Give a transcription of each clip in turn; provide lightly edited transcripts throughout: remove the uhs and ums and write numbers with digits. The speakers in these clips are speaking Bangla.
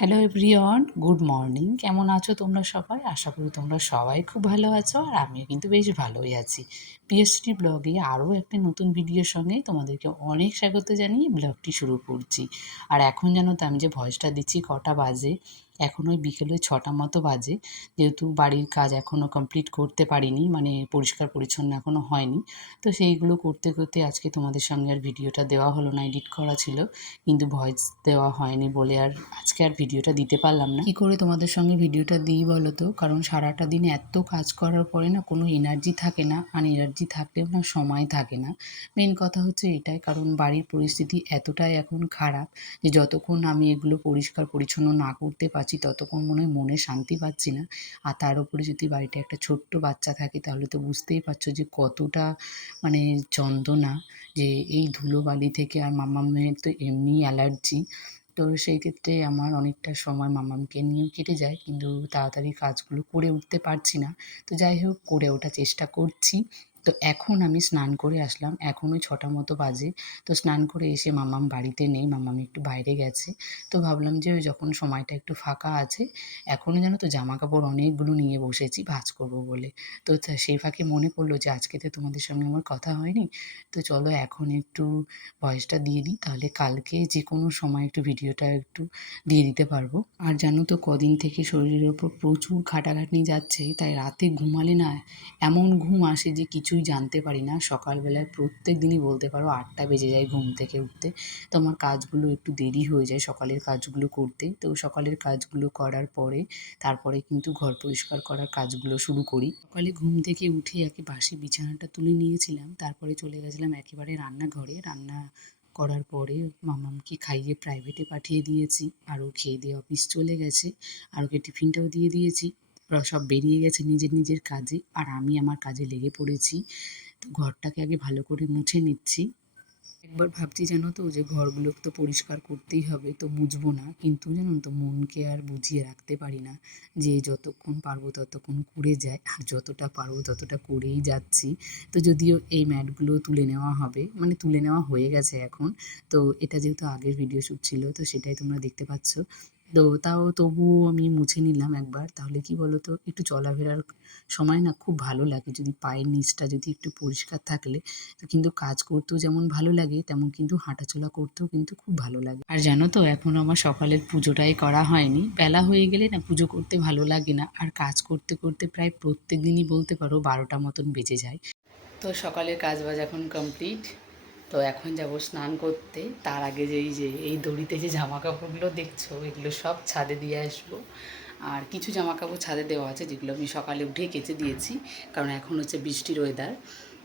Hello everyone, good morning. কেমন আছো তোমরা সবাই? আশা করি তোমরা সবাই খুব ভালো আছো, আর আমিও কিন্তু বেশ ভালোই আছি। পিএসটি ব্লগে আরও একটা নতুন ভিডিওর সঙ্গে তোমাদেরকে অনেক স্বাগত জানিয়ে ব্লগটি শুরু করছি। আর এখন জানো তো আমি যে ভয়েসটা দিচ্ছি কটা বাজে? এখন ওই বিকেলে 6টা মতো বাজে। যেহেতু বাড়ির কাজ এখনও কমপ্লিট করতে পারিনি, মানে পরিষ্কার পরিচ্ছন্ন এখনও হয়নি, তো সেইগুলো করতে করতে আজকে তোমাদের সঙ্গে আর ভিডিওটা দেওয়া হলো না। এডিট করা ছিল কিন্তু ভয়েস দেওয়া হয়নি বলে আর আজকে আর ভিডিওটা দিতে পারলাম না। কী করে তোমাদের সঙ্গে ভিডিওটা দিই বলো তো? কারণ সারাটা দিন এত কাজ করার পরে না কোনো এনার্জি থাকে না, আর এনার্জি থাকলেও না সময় থাকে না। মেন কথা হচ্ছে এটাই, কারণ বাড়ির পরিস্থিতি এতটাই এখন খারাপ যে যতক্ষণ আমি এগুলো পরিষ্কার পরিচ্ছন্ন না করতে পারছি ততক্ষণ মনে শান্তি পাচ্ছি না। আর তার উপরে যদি বাড়িতে একটা ছোট্ট বাচ্চা থাকে তাহলে তো বুঝতেই পারছো যে কতটা মানে যন্ত্রণা, যে এই ধুলোবালি থেকে। আর মামামের তো এমনিই অ্যালার্জি, তো সেই ক্ষেত্রে আমার অনেকটা সময় মামামকে নিয়েও কেটে যায়, কিন্তু তাড়াতাড়ি কাজগুলো করে উঠতে পারছি না। তো যাই হোক, করে ওঠার চেষ্টা করছি। তো এখন আমি স্নান করে আসলাম, এখন ওই 6টা মতো বাজে। তো স্নান করে এসে মামাম বাড়িতে নেই, মামাম একটু বাইরে গেছে। তো ভাবলাম যে ওই যখন সময়টা একটু ফাঁকা আছে, এখনও জানো তো জামা কাপড় অনেকগুলো নিয়ে বসেছি ভাঁজ করব বলে। তো সেই ফাঁকে মনে পড়লো যে আজকে তো তোমাদের সঙ্গে আমার কথা হয়নি, তো চলো এখন একটু ভয়েসটা দিয়ে দিই, তাহলে কালকে যে কোনো সময় একটু ভিডিওটা একটু দিয়ে দিতে পারবো। আর জানো তো কদিন থেকে শরীরের ওপর প্রচুর খাটাখাটনি যাচ্ছে, তাই রাতে ঘুমালে না এমন ঘুম আসে যে কিছুই জানতে পারি না। সকালবেলায় প্রত্যেক দিনই বলতে পারো 8টা বেজে যায় ঘুম থেকে উঠতে। তো আমার কাজগুলো একটু দেরি হয়ে যায় সকালের কাজগুলো করতে। তো সকালের কাজগুলো করার পরে তারপরে কিন্তু ঘর পরিষ্কার করার কাজগুলো শুরু করি। সকালে ঘুম থেকে উঠে একে বাসি বিছানাটা তুলে নিয়েছিলাম, তারপরে চলে গেছিলাম একেবারে রান্নাঘরে। রান্না করার পরে মামামকে খাইয়ে প্রাইভেটে পাঠিয়ে দিয়েছি, আর ও খেয়ে দিয়ে অফিস চলে গেছে। আর ওকে টিফিনটাও দিয়ে দিয়েছি। ওরা সব বেরিয়ে গেছে নিজের নিজের কাজে, আর আমি আমার কাজে লেগে পড়েছি। তো ঘরটাকে আগে ভালো করে মুছে নিচ্ছি। একবার ভাবছি জানো তো যে ঘরগুলো তো পরিষ্কার করতেই হবে, তো মুছবো না, কিন্তু জানো তো মনকে আর বুঝিয়ে রাখতে পারি না, যে যতক্ষণ পারবো ততক্ষণ করে যায়, আর যতটা পারবো ততটা করেই যাচ্ছি। তো যদিও এই ম্যাটগুলো তুলে নেওয়া হবে, মানে তুলে নেওয়া হয়ে গেছে এখন। তো এটা যেহেতু আগের ভিডিও শ্যুট ছিল, তো সেটাই তোমরা দেখতে পাচ্ছ। তো তাও তবুও আমি মুছে নিলাম একবার, তাহলে কি বলো তো, একটু চলাফেরার সময় না খুব ভালো লাগে যদি পায়ের নিচটা যদি একটু পরিষ্কার থাকলে। তো কিন্তু কাজ করতেও যেমন ভালো লাগে, তেমন কিন্তু হাঁটাচলা করতেও কিন্তু খুব ভালো লাগে। আর জানো তো এখনও আমার সকালের পুজোটাই করা হয়নি। বেলা হয়ে গেলে না পুজো করতে ভালো লাগে না, আর কাজ করতে করতে প্রায় প্রত্যেক দিনই বলতে পারো 12টা মতন বেজে যায়। তো সকালের কাজ বাজ এখন কমপ্লিট। তো এখন যাব স্নান করতে। তার আগে এই দড়িতে যে জামা কাপড়গুলো দেখছো, এগুলো সব ছাদে দিয়ে আসবো। আর কিছু জামা কাপড় ছাদে দেওয়া আছে যেগুলো আমি সকালে উঠে কেচে দিয়েছি, কারণ এখন হচ্ছে বৃষ্টির ওয়েদার।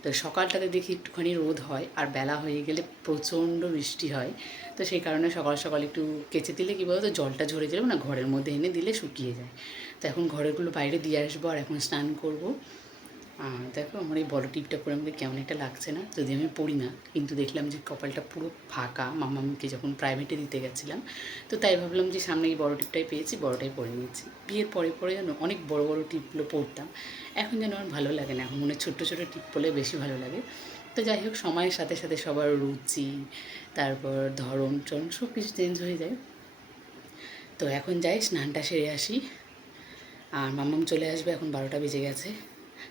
তো সকালটাতে দেখি একটুখানি রোদ হয়, আর বেলা হয়ে গেলে প্রচণ্ড বৃষ্টি হয়। তো সেই কারণে সকাল সকাল একটু কেচে দিলে কী বলো তো, জলটা ঝরে যাবে না, ঘরের মধ্যে এনে দিলে শুকিয়ে যায়। তো এখন ঘরেরগুলো বাইরে দিয়ে আসবো, আর এখন স্নান করবো। দেখো আমার এই বড় টিপটা পরে আমাকে কেমন একটা লাগছে না, যদি আমি পড়ি না, কিন্তু দেখলাম যে কপালটা পুরো ফাঁকা মামাকে যখন প্রাইভেটে দিতে গেছিলাম। তো তাই ভাবলাম যে সামনে এই বড় টিপটাই পেয়েছি, বড়টাই পরে নিয়েছি। বিয়ের পরে পরে যেন অনেক বড় বড় টিপগুলো পরতাম, এখন যেন আমার ভালো লাগে না, এখন মনে ছোট্টো ছোটো টিপ পরলে বেশি ভালো লাগে। তো যাই হোক, সময়ের সাথে সাথে সবার রুচি, তারপর ধরন চরণ সব কিছু চেঞ্জ হয়ে যায়। তো এখন যাই স্নানটা সেরে আসি। আর মামাম চলে আসবে, এখন 12টা বেজে গেছে।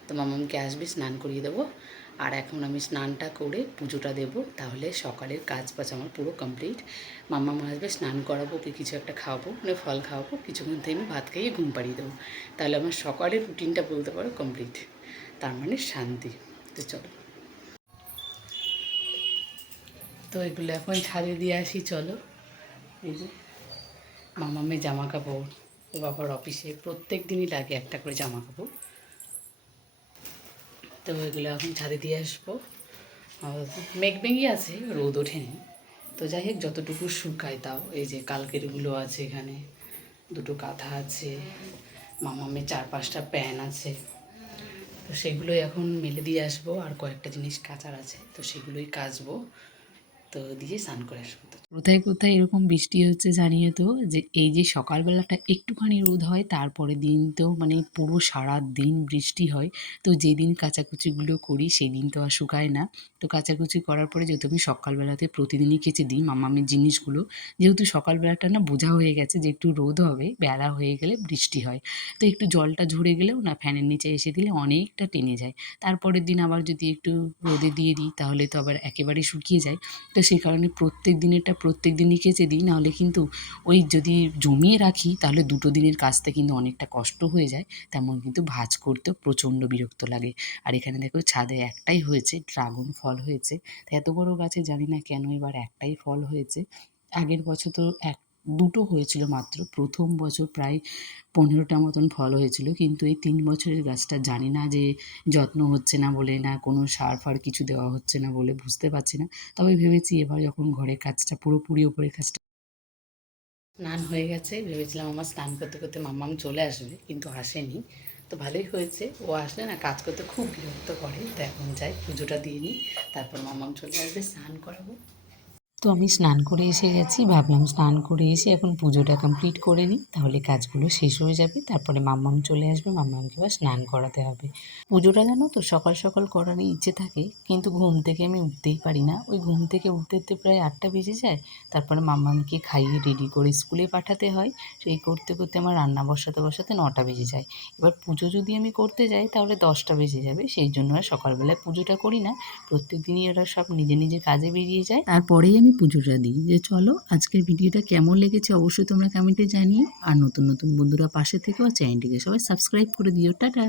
তো মামামকে আসবে, স্নান করিয়ে দেবো। আর এখন আমি স্নানটা করে পুজোটা দেবো, তাহলে সকালের কাজ বাজ আমার পুরো কমপ্লিট। মামাম আসবে, স্নান করাবো, ওকে কিছু একটা খাওয়াবো, মানে ফল খাওয়াবো, কিছুক্ষণ থেকে আমি ভাত খাইয়ে ঘুম পাড়িয়ে দেবো। তাহলে আমার সকালের রুটিনটা বলতে পারো কমপ্লিট, তার মানে শান্তি। তো চলো, তো এগুলো এখন ছাদে দিয়ে আসি, চলো। এই যে মামামের জামা কাপড়, ও বাবার অফিসে প্রত্যেক দিনই লাগে একটা করে জামা কাপড়। তো এগুলো এখন ছাদে দিয়ে আসবো। মেঘমেঘই আছে, রোদ ওঠেনি। তো যাই হোক, যতটুকু শুকায় তাও। এই যে কালকেরগুলো আছে, এখানে দুটো কাঁথা আছে, মামামের 4-5টা প্যান আছে। তো সেগুলোই এখন মেলে দিয়ে আসবো, আর কয়েকটা জিনিস কাচার আছে, তো সেগুলোই কাচবো। তো দিয়ে স্নান করে আসবো। তো কোথায় কোথায় এরকম বৃষ্টি হচ্ছে জানিয়ে তো, যে এই যে সকালবেলাটা একটুখানি রোদ হয়, তারপরের দিন তো মানে পুরো সারাদিন বৃষ্টি হয়। তো যেদিন কাচাকুচিগুলো করি সেদিন তো আর শুকায় না। তো কাচাকুচি করার পরে যেহেতু আমি সকালবেলাতে প্রতিদিনই কেচে দিই মামামের জিনিসগুলো, যেহেতু সকালবেলাটা না বোঝা হয়ে গেছে যে একটু রোদ হবে, বেলা হয়ে গেলে বৃষ্টি হয়। তো একটু জলটা ঝরে গেলেও না ফ্যানের নিচে এসে দিলে অনেকটা টেনে যায়। তারপরের দিন আবার যদি একটু রোদে দিয়ে দিই তাহলে তো আবার একেবারে শুকিয়ে যায়। তো সেই কারণে প্রত্যেক দিনেরটা প্রত্যেক দিনই কেচে দিই, নাহলে কিন্তু ওই যদি জমিয়ে রাখি তাহলে দুটো দিনের কাচতে কিন্তু অনেকটা কষ্ট হয়ে যায়। তেমন কিন্তু ভাঁজ করতেও প্রচণ্ড বিরক্ত লাগে। আর এখানে দেখো ছাদে একটাই হয়েছে, ড্রাগন ফল হয়েছে। তো এত বড় গাছে জানি না কেন এবার একটাই ফল হয়েছে। আগের বছর তো দুটো হয়েছিল মাত্র। প্রথম বছর প্রায় 15টা মতন ফল হয়েছিল, কিন্তু এই 3 বছরের গাছটা জানি না যে যত্ন হচ্ছে না বলে, না কোনো সার ফার কিছু দেওয়া হচ্ছে না বলে বুঝতে পারছি না। তবে ভেবেছি এবার যখন ঘরের কাজটা পুরোপুরি ওপরের কাজটা স্নান হয়ে গেছে, ভেবেছিলাম আমার স্নান করতে করতে মাম্মাম চলে আসবে, কিন্তু আসেনি। তো ভালোই হয়েছে, ও আসলে না কাজ করতে খুব বিরক্ত করে। তো এখন যাই পুজোটা দিয়ে নিই, তারপর মাম্মাম চলে আসবে, স্নান করাবো। তো আমি স্নান করে এসে গেছি, ভাবলাম স্নান করে এসে এখন পুজোটা কমপ্লিট করে নিই, তাহলে কাজগুলো শেষ হয়ে যাবে। তারপরে মাম্মাম চলে আসবে, মাম্মামকে আবার স্নান করাতে হবে। পুজোটা জানো তো সকাল সকাল করার ইচ্ছে থাকে, কিন্তু ঘুম থেকে আমি উঠতেই পারি না। ওই ঘুম থেকে উঠতে উঠতে প্রায় 8টা বেজে যায়। তারপরে মাম্মামকে খাইয়ে রেডি করে স্কুলে পাঠাতে হয়। সেই করতে করতে আমার রান্না বসাতে বসাতে 9টা বেজে যায়। এবার পুজো যদি আমি করতে যাই তাহলে 10টা বেজে যাবে, সেই জন্য আর সকালবেলায় পুজোটা করি না। প্রত্যেক দিনই ওরা সব নিজের নিজের কাজে বেরিয়ে যায়, তারপরেই আমি পুজোটা দিই। যে চলো আজকের ভিডিওটা কেমন লেগেছে অবশ্যই তোমরা কমেন্টে জানিও। আর নতুন নতুন বন্ধুরা পাশে থেকো, আর চ্যানেলটিকে সবাই সাবস্ক্রাইব করে দিও। টাটা।